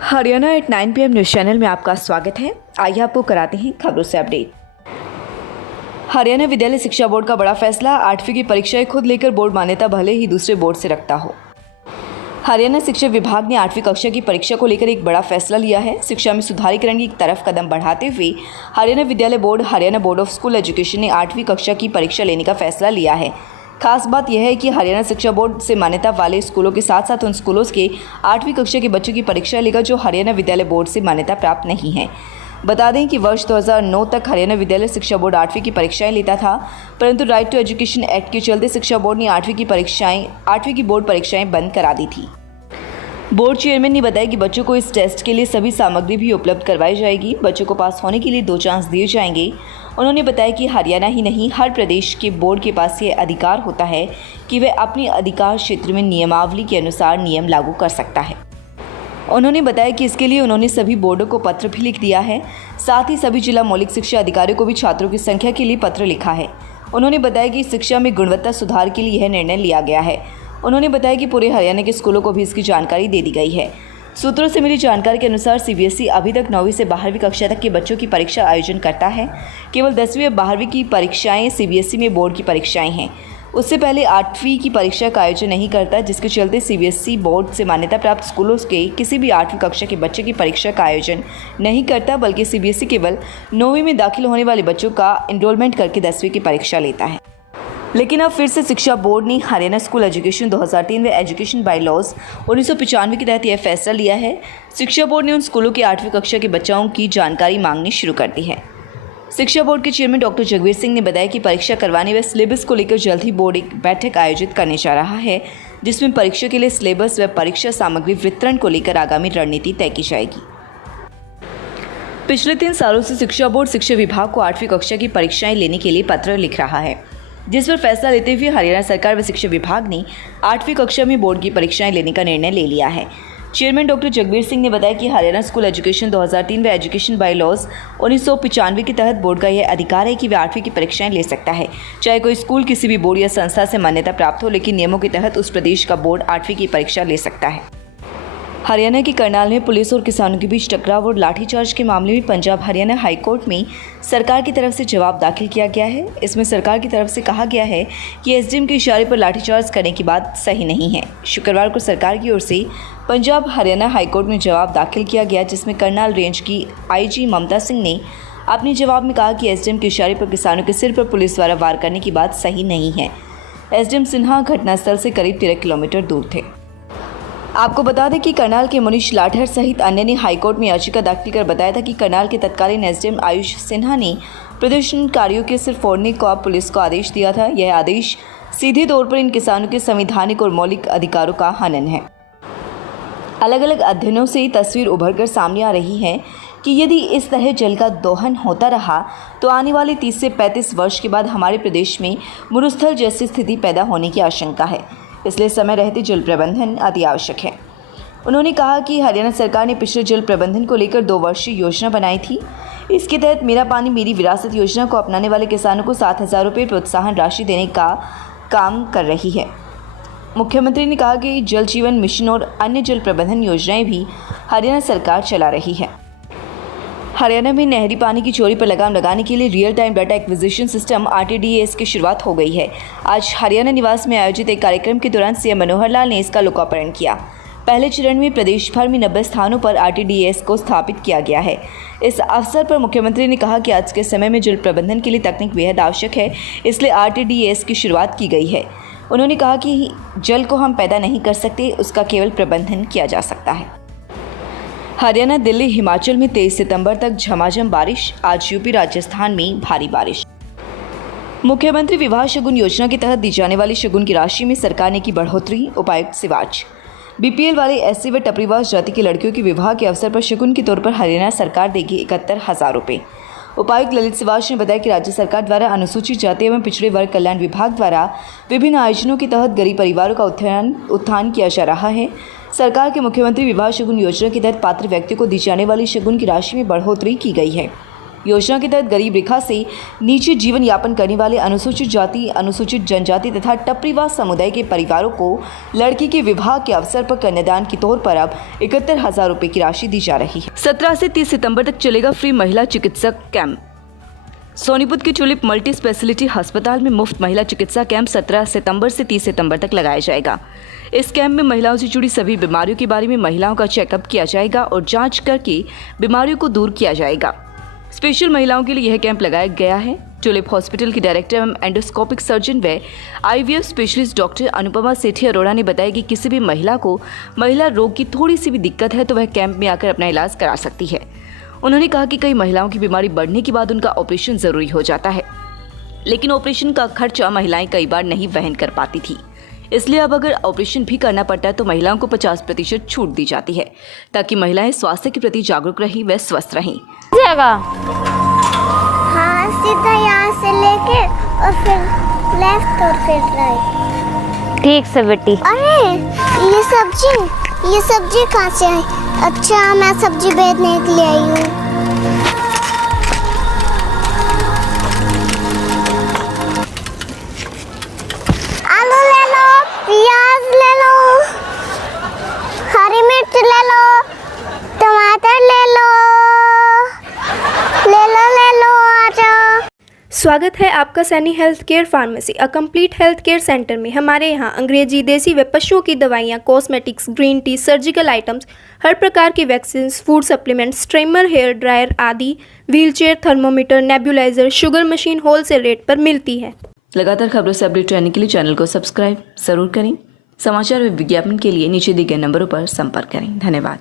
Haryana at 9 PM news channel में आपका स्वागत है। आइए आपको कराते हैं खबरों से अपडेट। हरियाणा विद्यालय शिक्षा बोर्ड का बड़ा फैसला, 8वीं की परीक्षाएं खुद लेकर बोर्ड मान्यता भले ही दूसरे बोर्ड से रखता हो। हरियाणा शिक्षा विभाग ने 8वीं कक्षा की परीक्षा को लेकर एक बड़ा फैसला लिया है। शिक्षा में सुधारीकरण की तरफ कदम बढ़ाते हुए हरियाणा विद्यालय board, Haryana board of school education ने 8वीं कक्षा की परीक्षा लेने का फैसला लिया है। खास बात यह है कि हरियाणा शिक्षा बोर्ड से मान्यता वाले स्कूलों के साथ साथ उन स्कूलों के 8वीं कक्षा के बच्चों की परीक्षा लेगा जो हरियाणा विद्यालय बोर्ड से मान्यता प्राप्त नहीं है। बता दें कि वर्ष 2009 तक हरियाणा विद्यालय शिक्षा बोर्ड 8वीं की परीक्षाएं लेता था, परंतु राइट टू एजुकेशन एक्ट के चलते शिक्षा बोर्ड ने 8वीं की बोर्ड परीक्षाएं बंद करा दी थी। बोर्ड चेयरमैन ने बताया कि बच्चों को इस टेस्ट के लिए सभी सामग्री भी उपलब्ध करवाई जाएगी। बच्चों को पास होने के लिए 2 चांस दिए जाएंगे। उन्होंने बताया कि हरियाणा ही नहीं, हर प्रदेश के बोर्ड के पास ये अधिकार होता है कि वह अपने अधिकार क्षेत्र में नियमावली के अनुसार नियम लागू कर सकता है। उन्होंने बताया कि इसके लिए उन्होंने सभी बोर्डों को पत्र भी लिख दिया है। साथ ही सभी जिला मौलिक शिक्षा अधिकारियों को भी छात्रों की संख्या के लिए पत्र लिखा है। उन्होंने बताया कि शिक्षा में गुणवत्ता सुधार के लिए यह निर्णय लिया गया है। उन्होंने बताया कि पूरे हरियाणा के स्कूलों को भी इसकी जानकारी दे दी गई है। सूत्रों से मिली जानकारी के अनुसार सीबीएसई अभी तक 9वीं से 12वीं कक्षा तक के बच्चों की परीक्षा आयोजन करता है। केवल 10वीं और 12वीं की परीक्षाएं सीबीएसई में बोर्ड की परीक्षाएं हैं। उससे पहले 8वीं की परीक्षा का आयोजन नहीं करता, जिसके चलते सीबीएसई बोर्ड से मान्यता प्राप्त स्कूलों के किसी भी 8वीं कक्षा के बच्चे की परीक्षा का आयोजन नहीं करता, बल्कि सीबीएसई केवल 9वीं में दाखिल होने वाले बच्चों का एनरोलमेंट करके 10वीं की परीक्षा लेता है। लेकिन अब फिर से शिक्षा बोर्ड ने हरियाणा स्कूल एजुकेशन 2003 व एजुकेशन बाय लॉज 1995 के तहत यह फैसला लिया है। शिक्षा बोर्ड ने उन स्कूलों के 8वीं कक्षा के बच्चों की जानकारी मांगनी शुरू कर दी है। शिक्षा बोर्ड के चेयरमैन डॉक्टर जगवीर सिंह ने बताया कि परीक्षा करवाने व सिलेबस को लेकर जल्द ही बोर्ड एक बैठक आयोजित करने जा रहा है, जिसमें परीक्षा के लिए सिलेबस व परीक्षा सामग्री वितरण को लेकर आगामी रणनीति तय की जाएगी। पिछले 3 सालों से शिक्षा बोर्ड शिक्षा विभाग को 8वीं कक्षा की परीक्षाएं लेने के लिए पत्र लिख रहा है, जिस पर फैसला लेते हुए हरियाणा सरकार व शिक्षा विभाग ने 8वीं कक्षा में बोर्ड की परीक्षाएं लेने का निर्णय ले लिया है। चेयरमैन डॉक्टर जगवीर सिंह ने बताया कि हरियाणा स्कूल एजुकेशन 2003 व एजुकेशन बाय लॉज 1995 के तहत बोर्ड का यह अधिकार है कि वह 8वीं की परीक्षाएं ले सकता है, चाहे कोई स्कूल किसी भी बोर्ड या संस्था से मान्यता प्राप्त हो, लेकिन नियमों के तहत उस प्रदेश का बोर्ड 8वीं की परीक्षा ले सकता है। हरियाणा के करनाल में पुलिस और किसानों के बीच टकराव और लाठीचार्ज के मामले में पंजाब हरियाणा हाईकोर्ट में सरकार की तरफ से जवाब दाखिल किया गया है। इसमें सरकार की तरफ से कहा गया है कि एसडीएम के इशारे पर लाठीचार्ज करने की बात सही नहीं है। शुक्रवार को सरकार की ओर से पंजाब हरियाणा हाईकोर्ट में जवाब दाखिल किया गया, जिसमें करनाल रेंज की आईजी ममता सिंह ने अपने जवाब में कहा कि एसडीएम के इशारे पर किसानों के सिर पर पुलिस द्वारा वार करने की बात सही नहीं है। एसडीएम सिन्हा घटनास्थल से करीब 13 किलोमीटर दूर थे। आपको बता दें कि करनाल के मुनीश लाठर सहित अन्य ने हाईकोर्ट में याचिका दाखिल कर बताया था कि करनाल के तत्कालीन एसडीएम आयुष सिन्हा ने प्रदर्शनकारियों के सिर फोड़ने का पुलिस को आदेश दिया था। यह आदेश सीधे तौर पर इन किसानों के संवैधानिक और मौलिक अधिकारों का हनन है। अलग अलग अध्ययनों से तस्वीर उभर कर सामने आ रही है कि यदि इस तरह जल का दोहन होता रहा तो आने वाले 30 से 35 वर्ष के बाद हमारे प्रदेश में मरुस्थल जैसी स्थिति पैदा होने की आशंका है। इसलिए समय रहते जल प्रबंधन अति आवश्यक है। उन्होंने कहा कि हरियाणा सरकार ने पिछले जल प्रबंधन को लेकर 2 वर्षीय योजना बनाई थी। इसके तहत मेरा पानी मेरी विरासत योजना को अपनाने वाले किसानों को 7,000 रुपये प्रोत्साहन राशि देने का काम कर रही है। मुख्यमंत्री ने कहा कि जल जीवन मिशन और अन्य जल प्रबंधन योजनाएं भी हरियाणा सरकार चला रही है। हरियाणा में नहरी पानी की चोरी पर लगाम लगाने के लिए real time data acquisition system RTDAS की शुरुआत हो गई है। आज हरियाणा निवास में आयोजित एक कार्यक्रम के दौरान सीएम मनोहर लाल ने इसका लोकार्पण किया। पहले चरण में प्रदेश भर में 90 स्थानों पर RTDAS को स्थापित किया गया है। इस अवसर पर मुख्यमंत्री ने कहा कि आज के समय में जल प्रबंधन के लिए तकनीक बेहद आवश्यक है, इसलिए RTDAS की शुरुआत की गई है। उन्होंने कहा कि जल को हम पैदा नहीं कर सकते, उसका केवल प्रबंधन किया जा सकता है। हरियाणा, दिल्ली, हिमाचल में 23 सितंबर तक झमाझम बारिश। आज यूपी, राजस्थान में भारी बारिश। मुख्यमंत्री विवाह शगुन योजना के तहत दी जाने वाली शगुन की राशि में सरकार ने की बढ़ोतरी। उपायुक्त सिवाच। बीपीएल वाले एससी व टपरीवास जाति की लड़कियों के विवाह के अवसर पर शगुन के तौर पर हरियाणा सरकार देगी 71,000 रुपये। उपायुक्त ललित सिवाच ने बताया कि राज्य सरकार द्वारा अनुसूचित जाति एवं पिछड़े वर्ग कल्याण विभाग द्वारा विभिन्न आयोजनों के तहत गरीब परिवारों का उत्थान किया जा रहा है। सरकार के मुख्यमंत्री विवाह शगुन योजना के तहत पात्र व्यक्तियों को दी जाने वाली शगुन की राशि में बढ़ोतरी की गई है। योजना के तहत गरीब रेखा से नीचे जीवन यापन करने वाले अनुसूचित जाति, अनुसूचित जनजाति तथा टपरीवास समुदाय के परिवारों को लड़की के विवाह के अवसर पर कन्यादान के तौर पर अब 71,000 रुपये की राशि दी जा रही है। 17 से 30 सितंबर तक चलेगा फ्री महिला चिकित्सक कैंप। सोनीपत के ट्यूलिप मल्टी स्पेशलिटी अस्पताल में मुफ्त महिला चिकित्सा कैंप 17 सितंबर से 30 सितंबर तक लगाया जाएगा। इस कैंप में महिलाओं से जुड़ी सभी बीमारियों के बारे में महिलाओं का चेकअप किया जाएगा और जांच करके बीमारियों को दूर किया जाएगा। स्पेशल महिलाओं के लिए यह कैंप लगाया गया है। ट्यूलिप हॉस्पिटल की डायरेक्टर एवं एंडोस्कोपिक सर्जन व IVF स्पेशलिस्ट डॉक्टर अनुपमा सेठी अरोड़ा ने बताया कि किसी भी महिला को महिला रोग की थोड़ी सी भी दिक्कत है तो वह कैंप में आकर अपना इलाज करा सकती है। उन्होंने कहा कि कई महिलाओं की बीमारी बढ़ने के बाद उनका ऑपरेशन जरूरी हो जाता है, लेकिन ऑपरेशन का खर्चा महिलाएं कई बार नहीं वहन कर पाती थी। इसलिए अब अगर ऑपरेशन भी करना पड़ता है तो महिलाओं को 50% छूट दी जाती है, ताकि महिलाएं स्वास्थ्य के प्रति जागरूक रहें व स्वस्थ रहें। हाँ, सीधा यहाँ से लेके और फिर लेफ्ट और फिर राइट। ठीक से बेटी। अरे ये सब्जी कहाँ से आई? अच्छा, मैं सब्जी बेचने के लिए आई हूँ। आलू ले लो, प्याज ले लो, हरी मिर्च ले लो, टमाटर ले लो आ जाओ। स्वागत है आपका Saini health care pharmacy, a complete health care centre में। हमारे यहाँ अंग्रेजी, देसी व पशुओं की दवाइयाँ, cosmetics, green tea, surgical items, हर प्रकार की vaccine, food supplements, trimmer, hair dryer आदि, wheelchair, thermometer, nebuliser, sugar machine wholesale rate पर मिलती है। लगातार खबरों से अपडेट रहने के लिए चैनल को सब्सक्राइब जरूर करें। समाचार व विज्ञापन के लिए नीचे दिए गए नंबरों पर संपर्क करें। धन्यवाद।